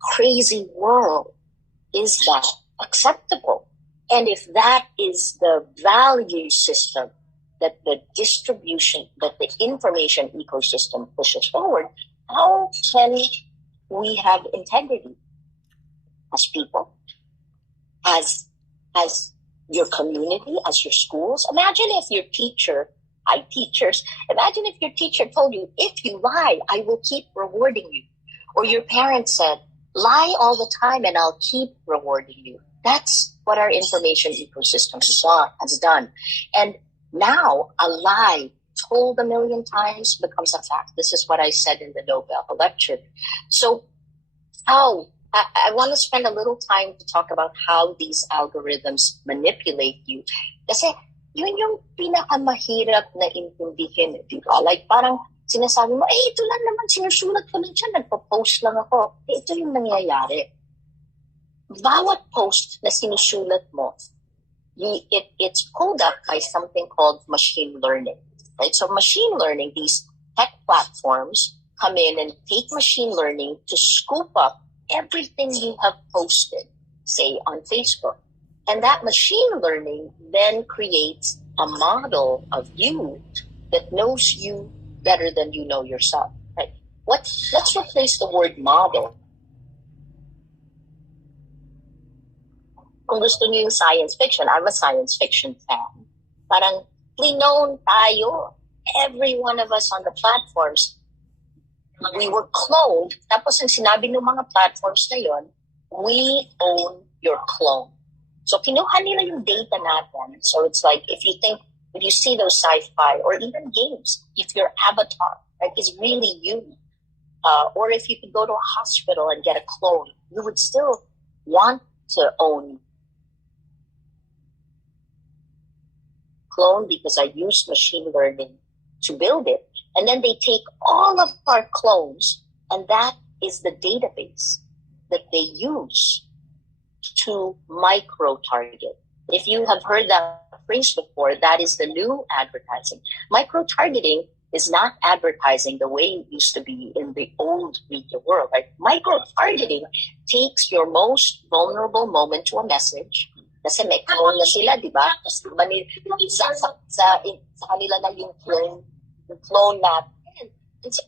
crazy world is that acceptable? And if that is the value system that the distribution, that the information ecosystem pushes forward, how can we have integrity as people, as your community, as your schools? Imagine if your teacher, imagine if your teacher told you, if you lie, I will keep rewarding you. Or your parents said, lie all the time and I'll keep rewarding you. That's what our information ecosystem has done. And now a lie told 1 million times becomes a fact. This is what I said in the Nobel lecture. So I want to spend a little time to talk about how these algorithms manipulate you. Kasi yun yung pinakamahirap na intindihin, di ba? Like parang sinasabi mo, ito lang naman, sinusulat ko lang dyan, nagpo-post lang ako. Ito yung nangyayari. Bawat post na sinusulat mo, it's pulled up by something called machine learning, right? So machine learning, these tech platforms come in and take machine learning to scoop up everything you have posted, say on Facebook. And that machine learning then creates a model of you that knows you better than you know yourself, right? Let's replace the word model. Kung gusto niyo yung science fiction, I'm a science fiction fan. Parang known tayo, every one of us on the platforms, we were cloned. Tapos ang sinabi ng mga platforms na yon, we own your clone. So kinuha nila yung data natin. So it's like, if you see those sci-fi or even games, if your avatar, right, is really you, or if you could go to a hospital and get a clone, you would still want to own clone because I used machine learning to build it. And then they take all of our clones, and that is the database that they use to micro-target. If you have heard that phrase before, that is the new advertising. Micro-targeting is not advertising the way it used to be in the old media world. Right? Micro-targeting takes your most vulnerable moment to a message. Kasi may clone na sila, di ba? Sa kanila na yung clone natin. And so,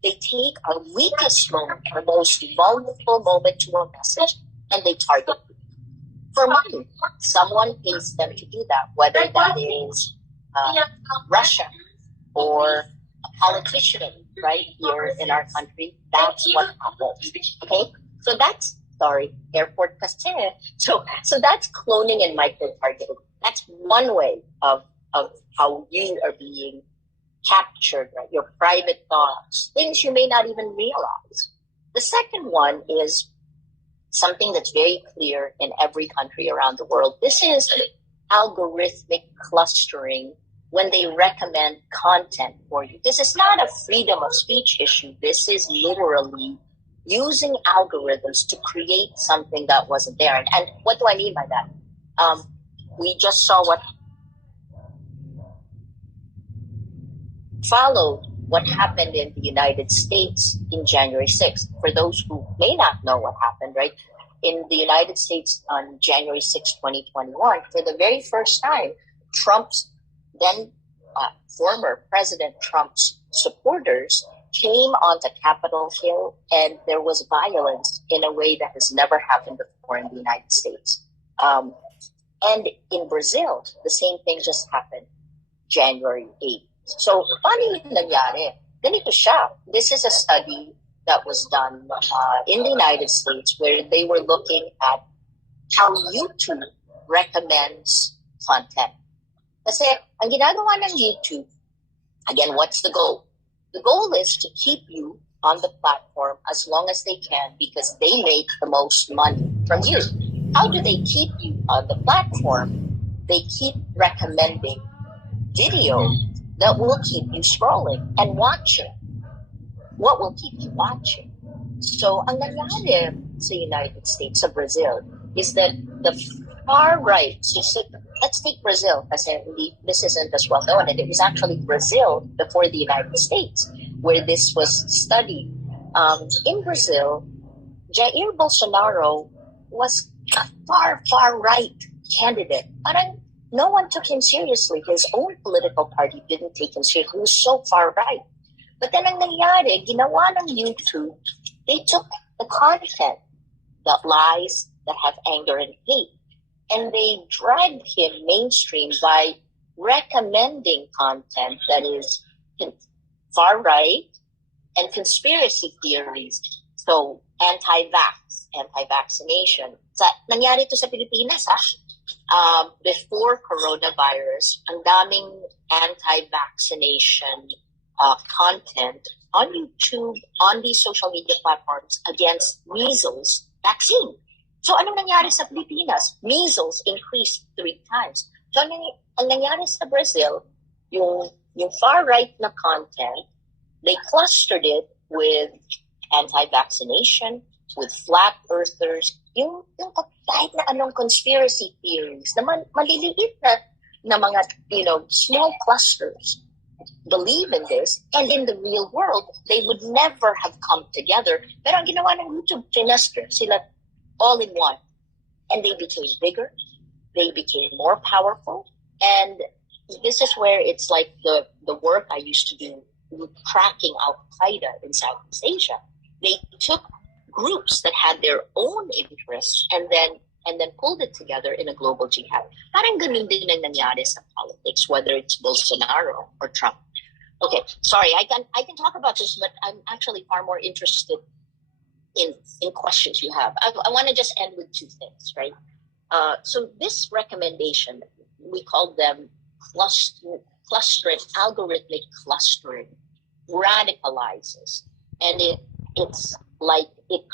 they take our weakest moment, our most vulnerable moment to a message, and they target it. For money, someone pays them to do that, whether that is Russia or a politician right here in our country. That's what happens. Okay? So that's, airport kasi. So that's cloning and micro-targeting. That's one way of how you are being captured, right? Your private thoughts, things you may not even realize. The second one is something that's very clear in every country around the world. This is algorithmic clustering when they recommend content for you. This is not a freedom of speech issue. This is literally using algorithms to create something that wasn't there. And what do I mean by that? We just saw what followed what happened in the United States in January 6th. For those who may not know what happened, right? In the United States on January 6, 2021, for the very first time, Trump's then former President Trump's supporters came onto Capitol Hill, and there was violence in a way that has never happened before in the United States. And in Brazil, the same thing just happened January 8th. So, paano yung nangyari? Ganito siya. This is a study that was done in the United States where they were looking at how YouTube recommends content. Kasi ang ginagawa ng YouTube, again, what's the goal? The goal is to keep you on the platform as long as they can because they make the most money from you. How do they keep you on the platform? They keep recommending video that will keep you scrolling and watching. What will keep you watching? So, ang nangyari sa United States, sa Brazil, is that the far right, so let's take Brazil, kasi this isn't as well known, and it was actually Brazil before the United States, where this was studied. In Brazil, Jair Bolsonaro was a far, far right candidate. Parang no one took him seriously. His own political party didn't take him seriously. He was so far right. But then ang nangyari, ginawa ng YouTube, they took the content, the lies that have anger and hate, and they dragged him mainstream by recommending content that is far right and conspiracy theories. So, anti-vaccination. Nangyari ito sa Pilipinas, before coronavirus, ang daming anti-vaccination content on YouTube, on these social media platforms against measles vaccine. So, anong nangyari sa Pilipinas? Measles increased 3 times. So, ang nangyari sa Brazil, yung far-right na content, they clustered it with anti-vaccination, with flat earthers, yung kahit na anong conspiracy theories na maliliit na mga, small clusters believe in this, and in the real world, they would never have come together. Pero ang ginawa ng YouTube, finester sila all in one. And they became bigger, they became more powerful, and this is where it's like the work I used to do tracking Al-Qaeda in Southeast Asia. They took groups that had their own interests and then pulled it together in a global jihad. Parang ganun din ang nangyari sa politics, whether it's Bolsonaro or Trump. Okay, sorry, I can talk about this, but I'm actually far more interested in questions you have. I want to just end with 2 things, right? So this recommendation, we call them clustering, algorithmic clustering, radicalizes, and it's like it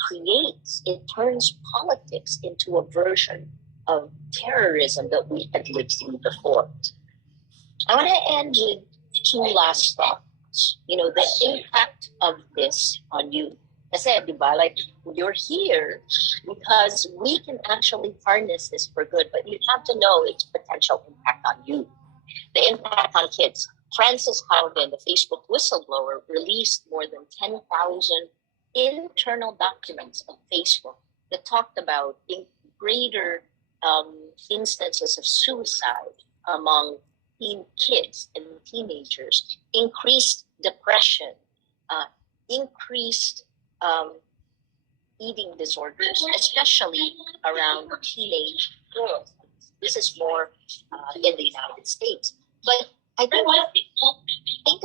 turns politics into a version of terrorism that we had lived through before. I want to end with 2 last thoughts. The impact of this on you. Kasi, diba, like, you're here because we can actually harness this for good, but you have to know its potential impact on you. The impact on kids. Francis Haugen, the Facebook whistleblower, released more than 10,000 internal documents of Facebook that talked about greater instances of suicide among kids and teenagers, increased depression, increased eating disorders, especially around teenage girls. This is more in the United States. But I think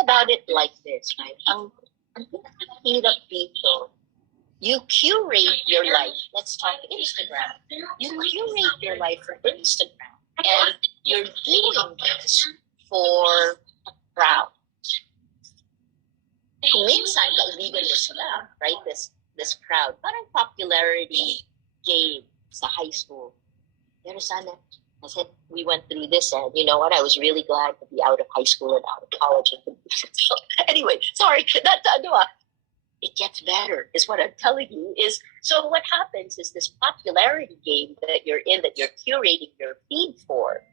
about it like this, right? Ang hirap dito, you curate your life. Let's talk Instagram. You curate your life for Instagram, and you're doing this for a crowd. Kung minsan, kaibigan mo sila, right? This crowd. Parang popularity game sa high school. Pero sana, I said, we went through this, and you know what? I was really glad to be out of high school and out of college. So, anyway, sorry. It gets better, is what I'm telling you. So what happens is this popularity game that you're in, that you're curating your feed for,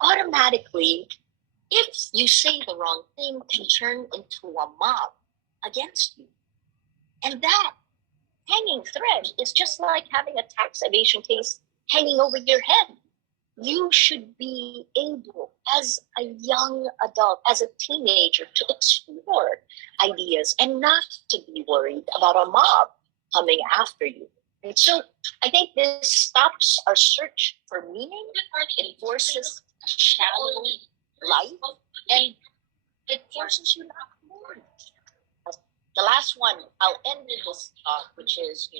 automatically, if you say the wrong thing, can turn into a mob against you. And that hanging thread is just like having a tax evasion case hanging over your head. You should be able, as a young adult, as a teenager, to explore ideas and not to be worried about a mob coming after you. And so I think this stops our search for meaning. It forces a shallow life, and it forces you not to learn. The last one, I'll end with this talk, which is,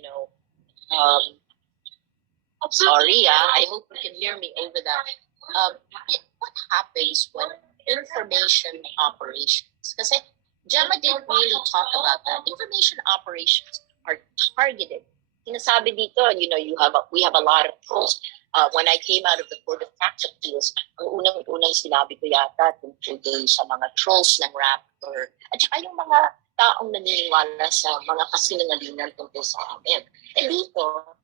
sorry, I hope you can hear me over that. What happens when information operations? Because Gemma didn't really talk about that. Information operations are targeted. Sinasabi dito, we have a lot of trolls. When I came out of the Court of Tax Appeals, ang unang sinabi ko yata tungkol sa mga trolls ng Rappler at saka yung mga taong naniniwala sa mga kasinungalingan tungkol sa amin. Dito,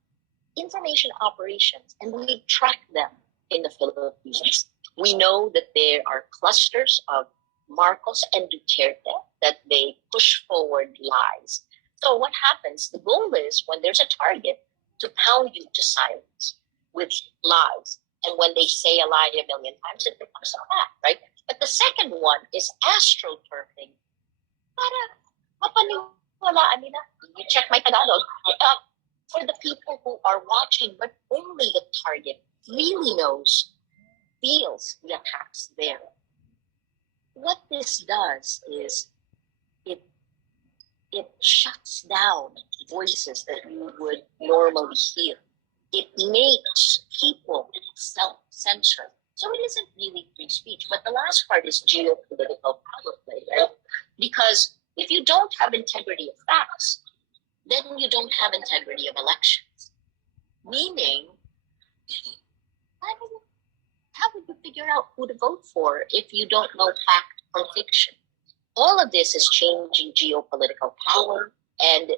information operations, and we track them in the Philippines. We know that there are clusters of Marcos and Duterte that they push forward lies. So what happens? The goal is when there's a target to pound you to silence with lies. And when they say a lie a million times, it becomes a fact, right? But the second one is astroturfing. Para mapaniwalaan nila. You check my Tagalog. For the people who are watching, but only the target really knows, feels the attacks there. What this does is it shuts down voices that you would normally hear. It makes people self-censor. So it isn't really free speech. But the last part is geopolitical power play, right? Because if you don't have integrity of facts, then you don't have integrity of elections. Meaning, how would you figure out who to vote for if you don't know fact from fiction? All of this is changing geopolitical power, and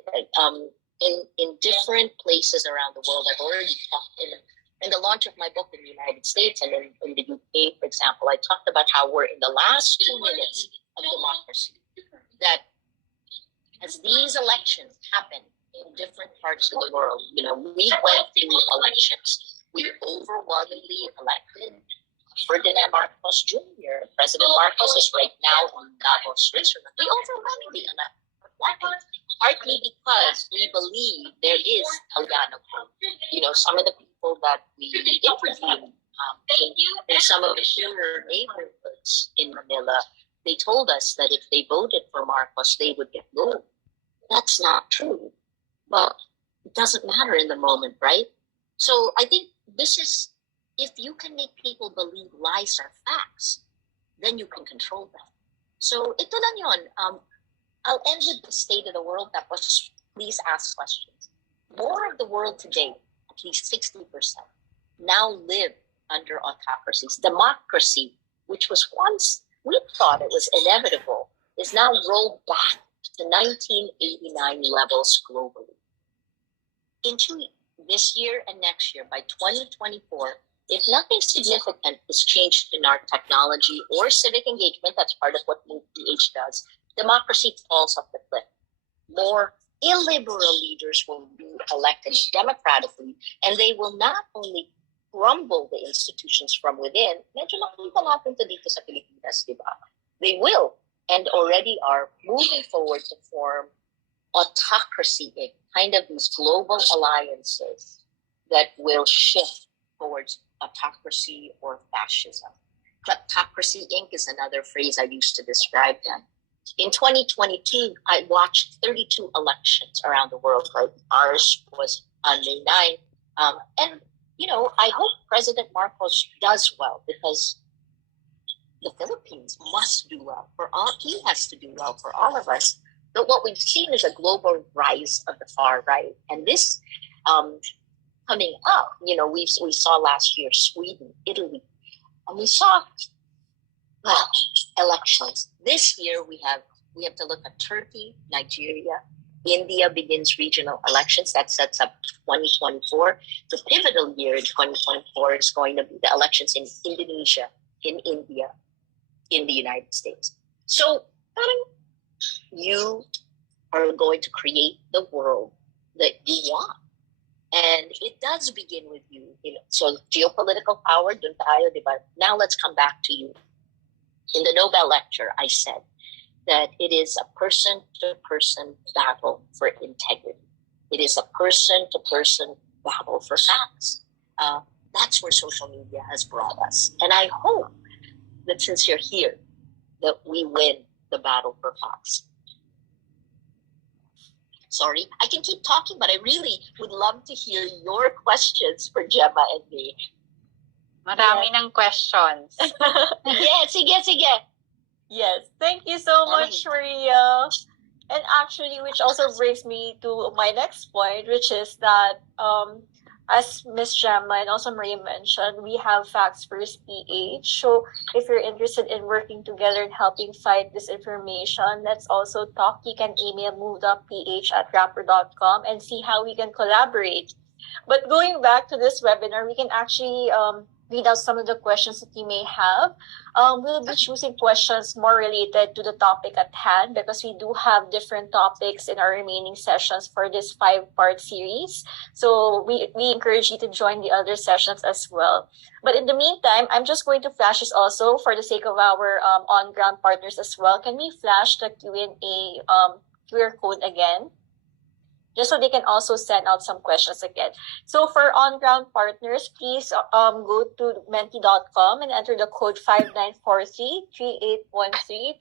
in different places around the world. I've already talked in the launch of my book in the United States and in the UK, for example, I talked about how we're in the last 2 minutes of democracy. That as these elections happen in different parts of the world, we went through elections. We overwhelmingly elected Ferdinand Marcos Jr. President Marcos is right now in Davos, Switzerland. We overwhelmingly elected, partly because we believe there is Italiano code. Some of the people that we interviewed in some of the poorer neighborhoods in Manila, they told us that if they voted for Marcos, they would get voted. That's not true. But it doesn't matter in the moment, right? So I think this is, if you can make people believe lies are facts, then you can control them. So ito lang yun. I'll end with the state of the world. That was, please ask questions. More of the world today, at least 60%, now live under autocracies. Democracy, which was once, we thought it was inevitable, is now rolled back to 1989 levels globally. Into this year and next year, by 2024, if nothing significant is changed in our technology or civic engagement, that's part of what MovePH does, democracy falls off the cliff. More illiberal leaders will be elected democratically, and they will not only crumble the institutions from within, medyo nakita natin to dito sa Pilipinas, di ba? They will, and already are moving forward to form autocracy, kind of these global alliances that will shift towards autocracy or fascism. Kleptocracy Inc. is another phrase I used to describe them. In 2022, I watched 32 elections around the world. Right? Ours was on May 9. And, I hope President Marcos does well, because the Philippines must do well. He has to do well for all of us. But what we've seen is a global rise of the far right. And this coming up, we saw last year Sweden, Italy, and we saw elections. This year we have to look at Turkey, Nigeria. India begins regional elections. That sets up 2024. The pivotal year in 2024 is going to be the elections in Indonesia, in India, in the United States. So you are going to create the world that you want. And it does begin with you. So geopolitical power, dun tayo, diba? Now let's come back to you. In the Nobel lecture, I said that it is a person-to-person battle for integrity. It is a person-to-person battle for facts. That's where social media has brought us. And I hope that since you're here, that we win the battle for facts. Sorry, I can keep talking, but I really would love to hear your questions for Gemma and me. Marami ng questions. Sige. Yes, thank you so much, Maria. And actually, which also brings me to my next point, which is that as Miss Gemma and also Maria mentioned, we have Facts First PH. So if you're interested in working together and helping fight disinformation, let's also talk. You can email move.ph@rappler.com and see how we can collaborate. But going back to this webinar, we can actually read out some of the questions that you may have. We'll be choosing questions more related to the topic at hand because we do have different topics in our remaining sessions for this 5-part series. So we encourage you to join the other sessions as well. But in the meantime, I'm just going to flash this also for the sake of our on-ground partners as well. Can we flash the Q&A QR code again? Just so they can also send out some questions again. So for on-ground partners, please go to menti.com and enter the code 59433813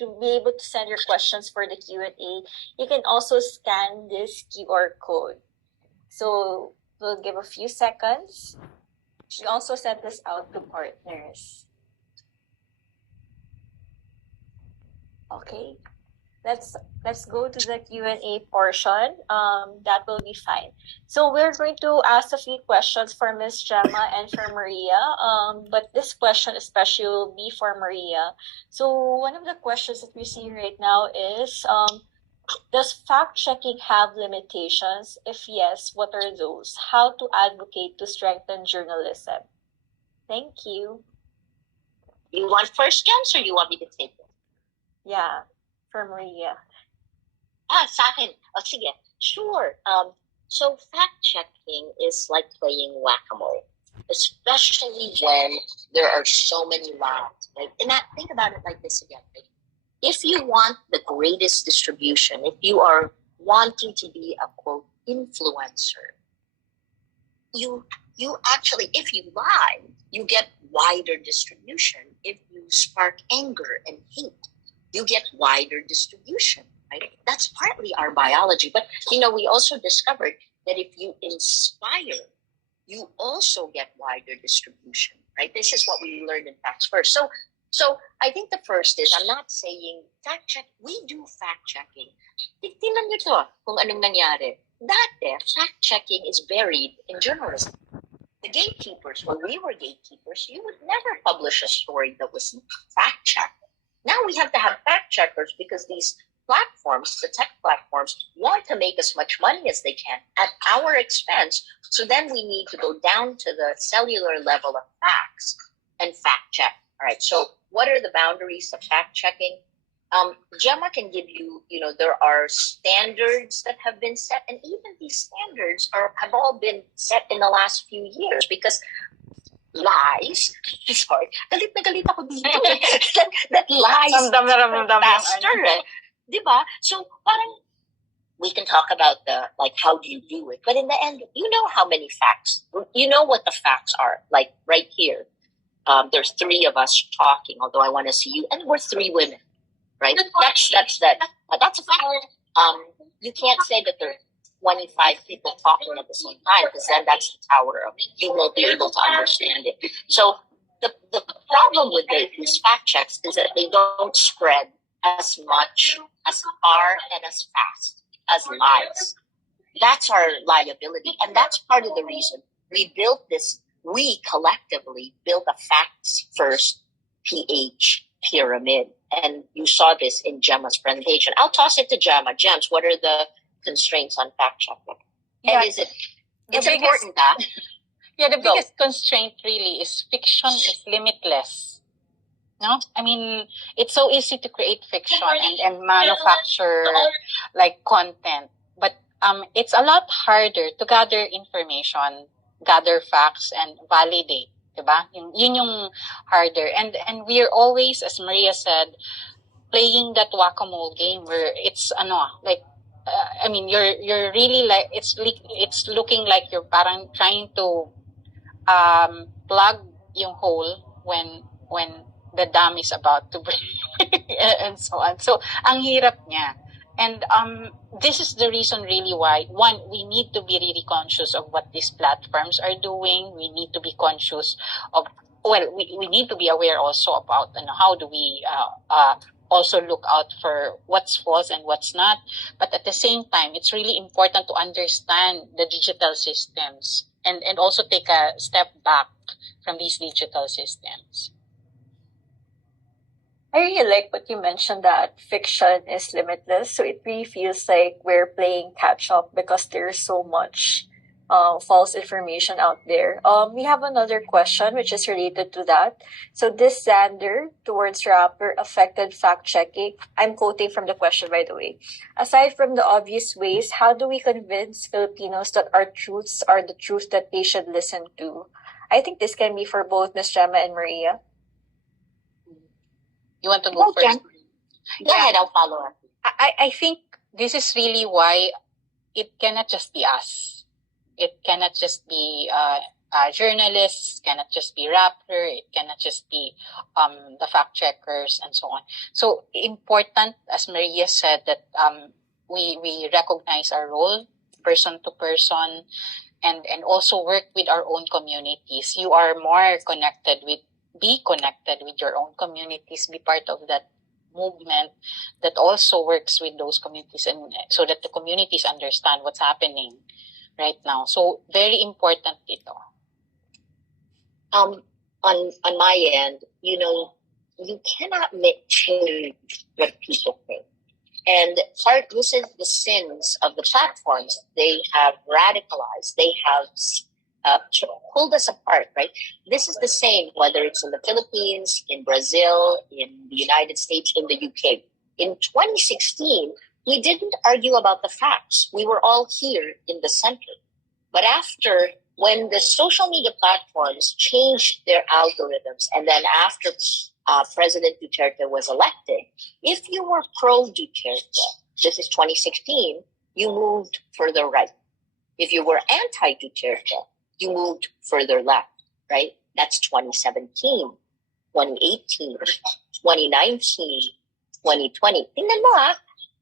to be able to send your questions for the Q&A. You can also scan this QR code. So we'll give a few seconds. We also sent this out to partners. Okay. Let's go to the Q&A portion. That will be fine. So we're going to ask a few questions for Ms. Gemma and for Maria. But this question especially will be for Maria. So one of the questions that we see right now is, does fact-checking have limitations? If yes, what are those? How to advocate to strengthen journalism? Thank you. You want first, James, or you want me to take it? Yeah. For Maria. Sa akin. Sige. Sure. So fact-checking is like playing whack-a-mole, especially when there are so many lies. Right? And think about it like this again. Right? If you want the greatest distribution, if you are wanting to be a, quote, influencer, you actually, if you lie, you get wider distribution. If you spark anger and hate, you get wider distribution, right? That's partly our biology. But, we also discovered that if you inspire, you also get wider distribution, right? This is what we learned in Facts First. So I think the first is, I'm not saying fact check. We do fact checking. Tingnan nyo to kung anong nangyari. Dati, fact checking is buried in journalism. The gatekeepers, when we were gatekeepers, you would never publish a story that was fact checked. Now we have to have fact checkers because these platforms, the tech platforms, want to make as much money as they can at our expense. So then we need to go down to the cellular level of facts and fact check. All right. So what are the boundaries of fact checking? Gemma can give you, there are standards that have been set, and even these standards have all been set in the last few years because lies, sorry, galit na galit ako dito. that lies faster, diba? So parang we can talk about how do you do it, but in the end, you know how many facts, you know what the facts are. Like right here, there's 3 of us talking, although I want to see you, and we're 3 women, right? That's a fact. You can't say that there's 25 people talking at the same time, because then that's the tower of, you won't be able to understand it. So the problem with these fact checks is that they don't spread as much, as far, and as fast as lies. That's our liability, and that's part of the reason we collectively built a facts first PH pyramid. And you saw this in Gemma's presentation. I'll toss it to Gemma. Gems, what are the constraints on fact checking? And it's important that. Yeah, the biggest constraint really is fiction is limitless. No? I mean, it's so easy to create fiction and manufacture like content. But it's a lot harder to gather information, gather facts, and validate. Diba? Yun yung harder. And we're always, as Maria said, playing that whack-a-mole game where it's you're really like, it's looking like you're parang trying to plug yung hole when the dam is about to break and so on. So ang hirap niya. And this is the reason really why, one, we need to be really conscious of what these platforms are doing. We need to be conscious of, we need to be aware also about how do we also look out for what's false and what's not. But at the same time, it's really important to understand the digital systems and also take a step back from these digital systems. I really like what you mentioned, that fiction is limitless. So it really feels like we're playing catch up because there's so much false information out there. We have another question which is related to that. So this Xander towards Rappler affected fact checking. I'm quoting from the question, by the way. Aside from the obvious ways, how do we convince Filipinos that our truths are the truth that they should listen to? I think this can be for both Ms. Gemma and Maria. You want to move first? Go ahead, I'll follow up. I think this is really why it cannot just be us. It cannot just be journalists, cannot just be Rappler, it cannot just be the fact checkers and so on. So important, as Maria said, that we recognize our role, person to person, and also work with our own communities. You are more connected with, be connected with your own communities, be part of that movement that also works with those communities, and so that the communities understand what's happening right now. So very important ito. On my end, you cannot change what people think. And this is the sins of the platforms. They have radicalized. They have pulled us apart, right? This is the same whether it's in the Philippines, in Brazil, in the United States, in the UK. In 2016, we didn't argue about the facts. We were all here in the center. But when the social media platforms changed their algorithms, and then after President Duterte was elected, if you were pro-Duterte, this is 2016, you moved further right. If you were anti-Duterte, you moved further left, right? That's 2017, 2018, 2019, 2020. Tingnan mo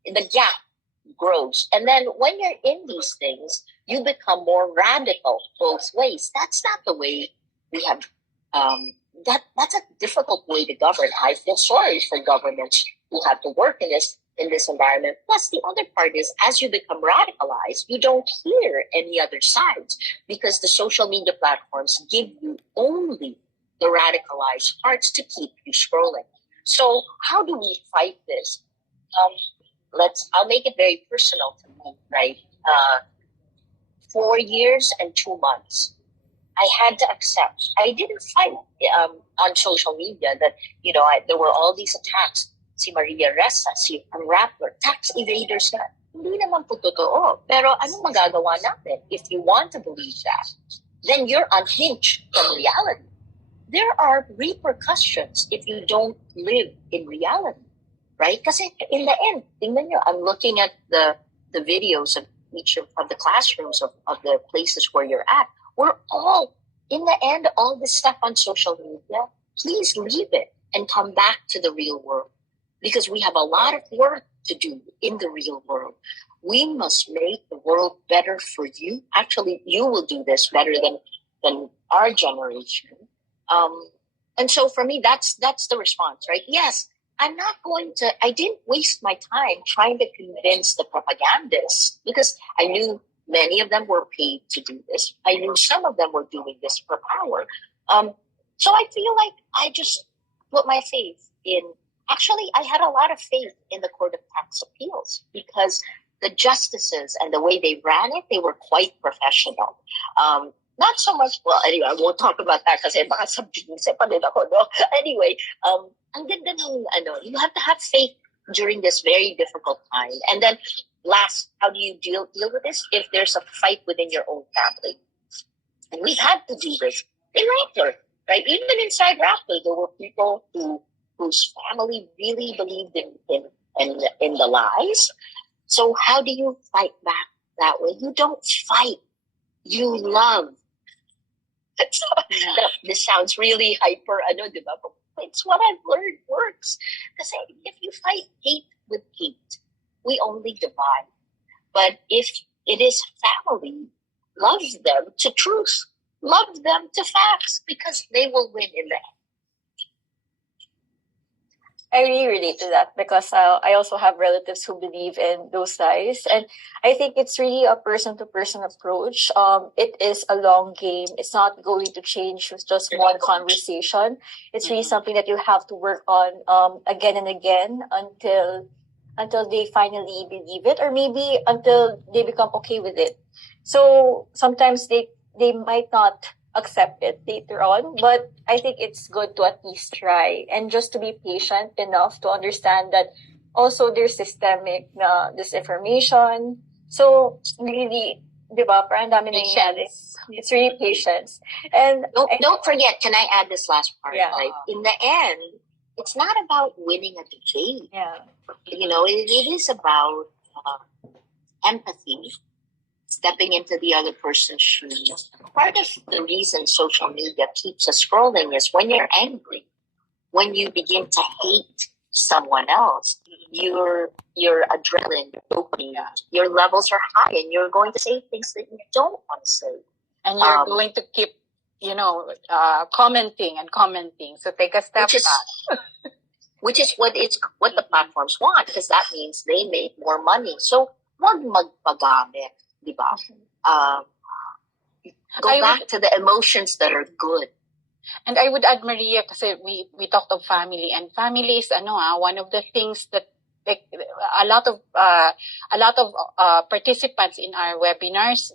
the gap grows. And then when you're in these things, you become more radical both ways. That's not the way we have, that's a difficult way to govern. I feel sorry for governments who have to work in this environment. Plus, the other part is, as you become radicalized, you don't hear any other sides because the social media platforms give you only the radicalized parts to keep you scrolling. So how do we fight this? I'll make it very personal to me, right? 4 years and 2 months. I had to accept. I didn't fight on social media that, there were all these attacks. Si Maria Ressa, si Rappler, tax evaders na. Hindi naman po totoo. Pero anong magagawa natin? If you want to believe that, then you're unhinged from reality. There are repercussions if you don't live in reality, right? Kasi in the end, tingnan nyo, I'm looking at the videos of each of the classrooms of the places where you're at. We're all, in the end, all this stuff on social media, please leave it and come back to the real world. Because we have a lot of work to do in the real world. We must make the world better for you. Actually, you will do this better than our generation. And so for me, that's the response, right? Yes, I didn't waste my time trying to convince the propagandists because I knew many of them were paid to do this. I knew some of them were doing this for power. So I feel like I just put my faith in. Actually, I had a lot of faith in the Court of Tax Appeals because the justices and the way they ran it, they were quite professional. Not so much, well, anyway, I won't talk about that kasi baka sabihin pa din ako, no? Anyway, ang ganda ng, you have to have faith during this very difficult time. And then last, how do you deal with this? If there's a fight within your own family. And we've had to do this in Rappler, right? Even inside Rappler, there were people whose family really believed in the lies. So how do you fight back that way? You don't fight. You love. This sounds really hyper, di ba? But it's what I've learned works. Because if you fight hate with hate, we only divide. But if it is family, love them to truth. Love them to facts because they will win in the end. I really relate to that because I also have relatives who believe in those lies. And I think it's really a person-to-person approach. It is a long game. It's not going to change with just one conversation. It's really something that you have to work on again and again until until they finally believe it, or maybe until they become okay with it. So sometimes they might not accept it later on, but I think it's good to at least try and just to be patient enough to understand that also there's systemic na disinformation. So really, di ba, parang dami nangyayari. It's really patience. And don't forget, can I add this last part? Yeah. Right? In the end, it's not about winning a debate. yeah, It is about empathy, stepping into the other person's shoes. Part of the reason social media keeps us scrolling is when you're angry, when you begin to hate someone else, your adrenaline, dopamine, your levels are high, and you're going to say things that you don't want to say. And you're going to keep, commenting and commenting. So take a step back. Which is what the platforms want, because that means they make more money. So wag magpagamit, di ba? Go back to the emotions that are good. And I would add, Maria, kasi we talked of family, and family is one of the things that like a lot of participants in our webinars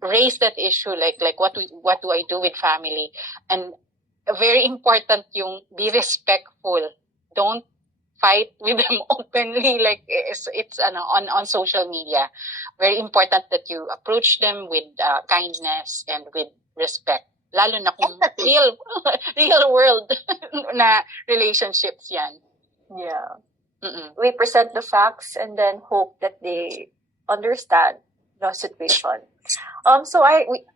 raise that issue, like what do I do with family? And very important yung be respectful. Don't fight with them openly, like it's on social media. Very important that you approach them with kindness and with respect. Lalo na kung real world na relationships yan. Yeah. We present the facts and then hope that they understand the situation. So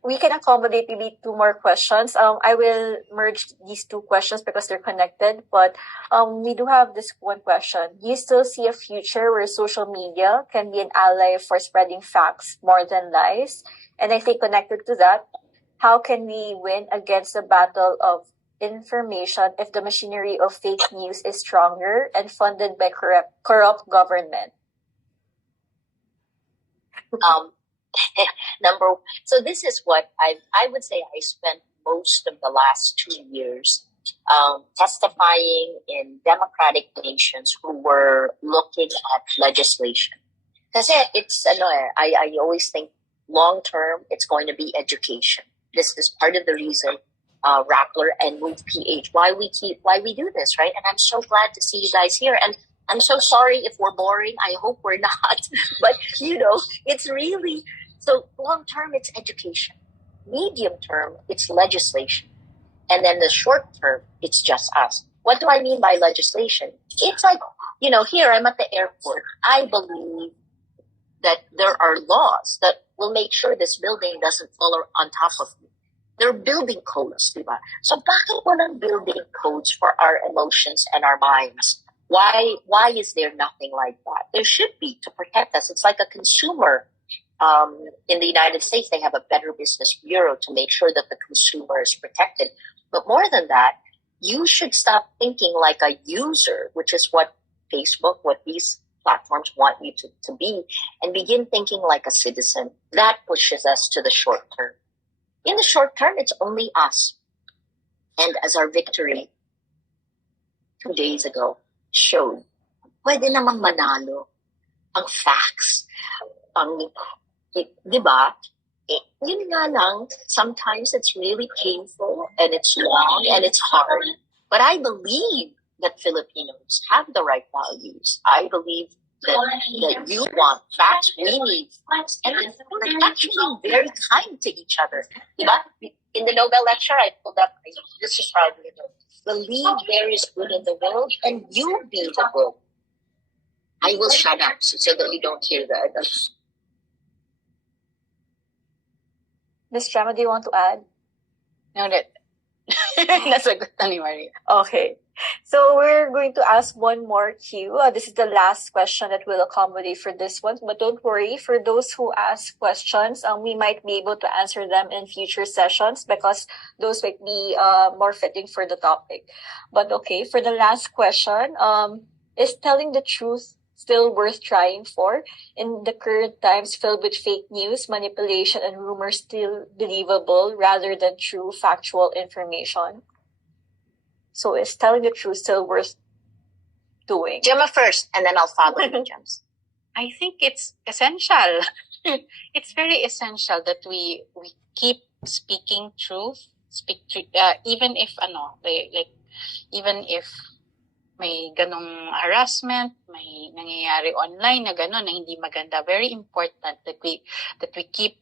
we can accommodate maybe two more questions. I will merge these two questions because they're connected, but we do have this one question. Do you still see a future where social media can be an ally for spreading facts more than lies? And I think connected to that, how can we win against the battle of information if the machinery of fake news is stronger and funded by corrupt government? So this is what I would say I spent most of the last 2 years testifying in democratic nations who were looking at legislation. Kasi it's I always think long term it's going to be education. This is part of the reason Rappler and MovePH why we do this, right? And I'm so glad to see you guys here. And I'm so sorry if we're boring. I hope we're not. But it's really so long term it's education. Medium term it's legislation. And then the short term it's just us. What do I mean by legislation? It's like, here I'm at the airport. I believe that there are laws that will make sure this building doesn't fall on top of me. There are building codes, diba? So bakit walang building codes for our emotions and our minds? Why is there nothing like that? There should be to protect us. It's like a consumer. In the United States, they have a Better Business Bureau to make sure that the consumer is protected. But more than that, you should stop thinking like a user, which is what Facebook, what these platforms want you to be, and begin thinking like a citizen. That pushes us to the short term. In the short term, it's only us. And as our victory 2 days ago showed, pwede namang manalo ang facts, diba? Yun nga lang, sometimes it's really painful and it's long and it's hard. But I believe that Filipinos have the right values. I believe that you want facts, we need facts, and we're actually very kind to each other. Diba? In the Nobel lecture, I pulled up, this is how believe there is good in the world, and you be the good. I will shut up so that you don't hear that. Ms. Gemma, do you want to add? No, that's a good thing, Maria. Okay. So we're going to ask one more cue. This is the last question that we'll accommodate for this one. But don't worry, for those who ask questions, we might be able to answer them in future sessions because those might be more fitting for the topic. But okay, for the last question, is telling the truth still worth trying for? In the current times filled with fake news, manipulation, and rumors, still believable rather than true factual information? So is telling the truth still worth doing? Gemma first, and then I'll follow you, Gems. I think it's essential. It's very essential that we keep speaking truth, even if even if may ganong harassment, may nangyayari online na ganon na hindi maganda. Very important that we keep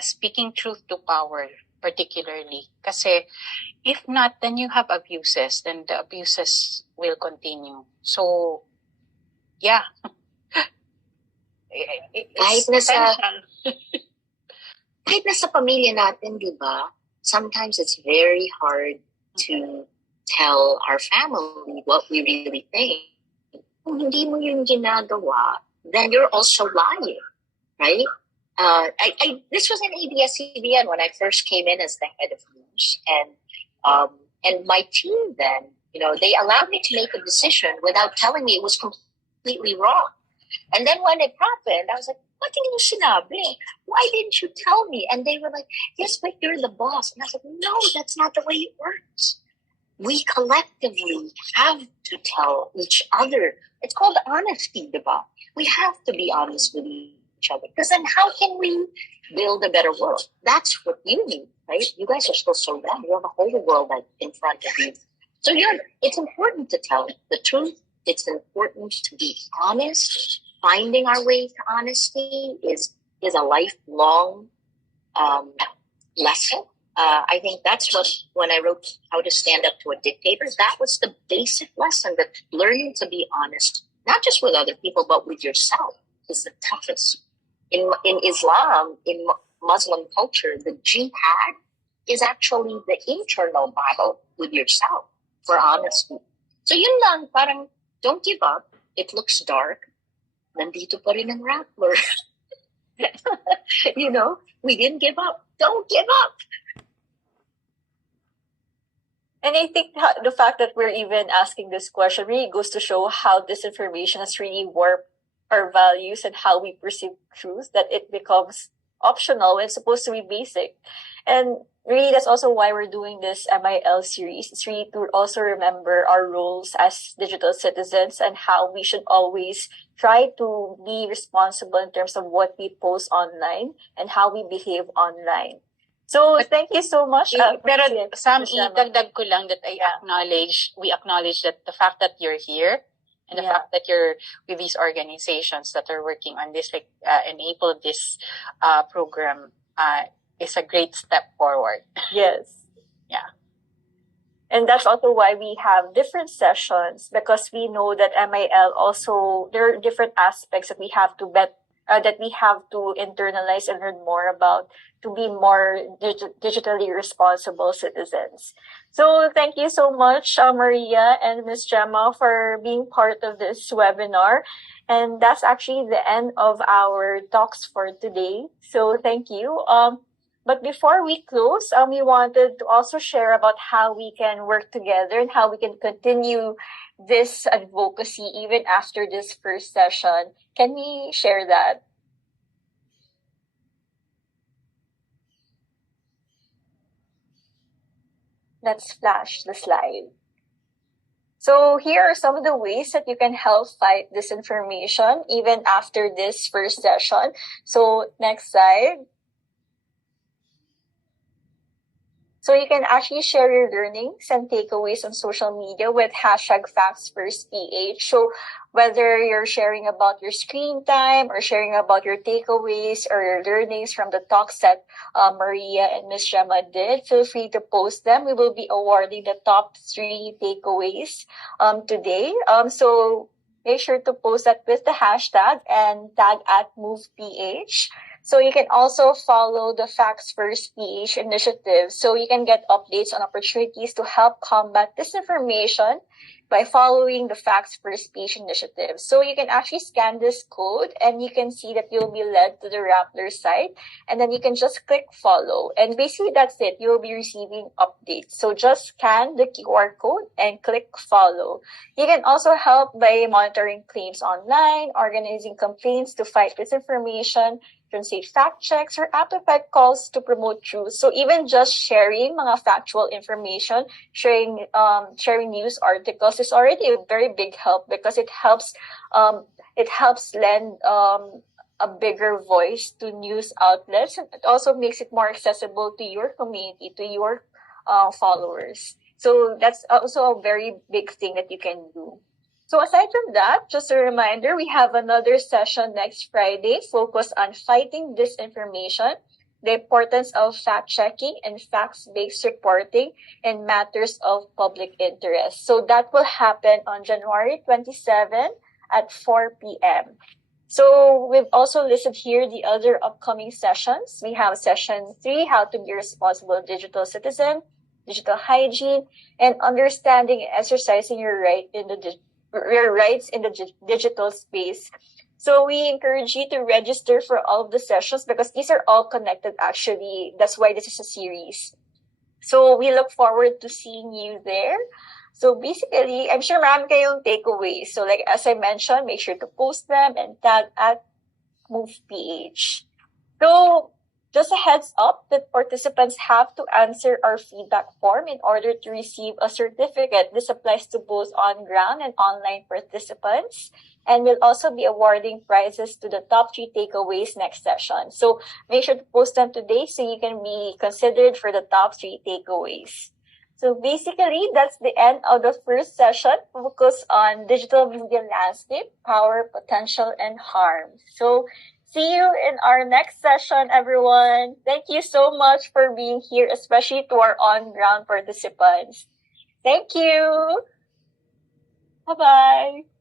speaking truth to power, particularly. Kasi if not, then you have abuses, then the abuses will continue. So, yeah. Kahit na sa pamilya natin, di ba? Sometimes it's very hard to tell our family what we really think. Kung hindi mo yun ginagawa, then you're also lying, right? This was in ABS-CBN when I first came in as the head of news, and my team then, they allowed me to make a decision without telling me it was completely wrong. And then when it happened, I was like, what did you sinabi? Why didn't you tell me? And they were like, yes, but you're the boss. And I was like, no, that's not the way it works. We collectively have to tell each other. It's called honesty, diba? We have to be honest with each other. Because then how can we build a better world? That's what you need, right? You guys are still so young. You have a whole world in front of you. So it's important to tell the truth. It's important to be honest. Finding our way to honesty is a lifelong lesson. I think that's when I wrote How to Stand Up to a Dictator, that was the basic lesson, that learning to be honest, not just with other people, but with yourself, is the toughest. In Islam, in Muslim culture, the jihad is actually the internal battle with yourself for honesty. So yun lang, parang don't give up. It looks dark. Nandito pa rin ang Rappler. We didn't give up. Don't give up. And I think the fact that we're even asking this question really goes to show how disinformation has really warped our values and how we perceive truth, that it becomes optional when it's supposed to be basic. And really, that's also why we're doing this MIL series. It's really to also remember our roles as digital citizens and how we should always try to be responsible in terms of what we post online and how we behave online. So thank you so much. Pero Sam, idagdag ko lang that we acknowledge that the fact that you're here and the fact that you're with these organizations that are working on this, enable this program, is a great step forward. Yes. Yeah. And that's also why we have different sessions, because we know that MIL also, there are different aspects that we have to internalize and learn more about to be more digitally responsible citizens. So thank you so much, Maria and Ms. Gemma, for being part of this webinar. And that's actually the end of our talks for today. So thank you. But before we close, we wanted to also share about how we can work together and how we can continue this advocacy even after this first session. Can we share that? Let's flash the slide. So here are some of the ways that you can help fight disinformation even after this first session. So next slide. So you can actually share your learnings and takeaways on social media with #FactsFirstPH. So whether you're sharing about your screen time or sharing about your takeaways or your learnings from the talks that Maria and Ms. Gemma did, feel free to post them. We will be awarding the top 3 takeaways today. So make sure to post that with the hashtag and tag @MovePH. So you can also follow the Facts First PH initiative, so you can get updates on opportunities to help combat disinformation by following the Facts First PH initiative. So you can actually scan this code and you can see that you'll be led to the Rappler site, and then you can just click follow. And basically that's it. You'll be receiving updates. So just scan the QR code and click follow. You can also help by monitoring claims online, organizing complaints to fight disinformation, say fact checks or amplified calls to promote truth. So even just sharing mga factual information, sharing news articles is already a very big help because it helps lend a bigger voice to news outlets, and it also makes it more accessible to your community, to your followers. So that's also a very big thing that you can do. So aside from that, just a reminder, we have another session next Friday focused on fighting disinformation, the importance of fact-checking and facts-based reporting in matters of public interest. So that will happen on January 27 at 4 p.m. So we've also listed here the other upcoming sessions. We have session 3, how to be a responsible digital citizen, digital hygiene, and understanding and exercising your rights in the digital space. So we encourage you to register for all of the sessions because these are all connected actually. That's why this is a series. So we look forward to seeing you there. So basically, I'm sure marami kayong takeaways. So like as I mentioned, make sure to post them and tag at MovePH. So just a heads up that participants have to answer our feedback form in order to receive a certificate. This applies to both on-ground and online participants. And we'll also be awarding prizes to the top 3 takeaways next session. So make sure to post them today so you can be considered for the top 3 takeaways. So basically, that's the end of the first session, focus on digital media landscape, power, potential, and harm. So see you in our next session, everyone. Thank you so much for being here, especially to our on-ground participants. Thank you. Bye-bye.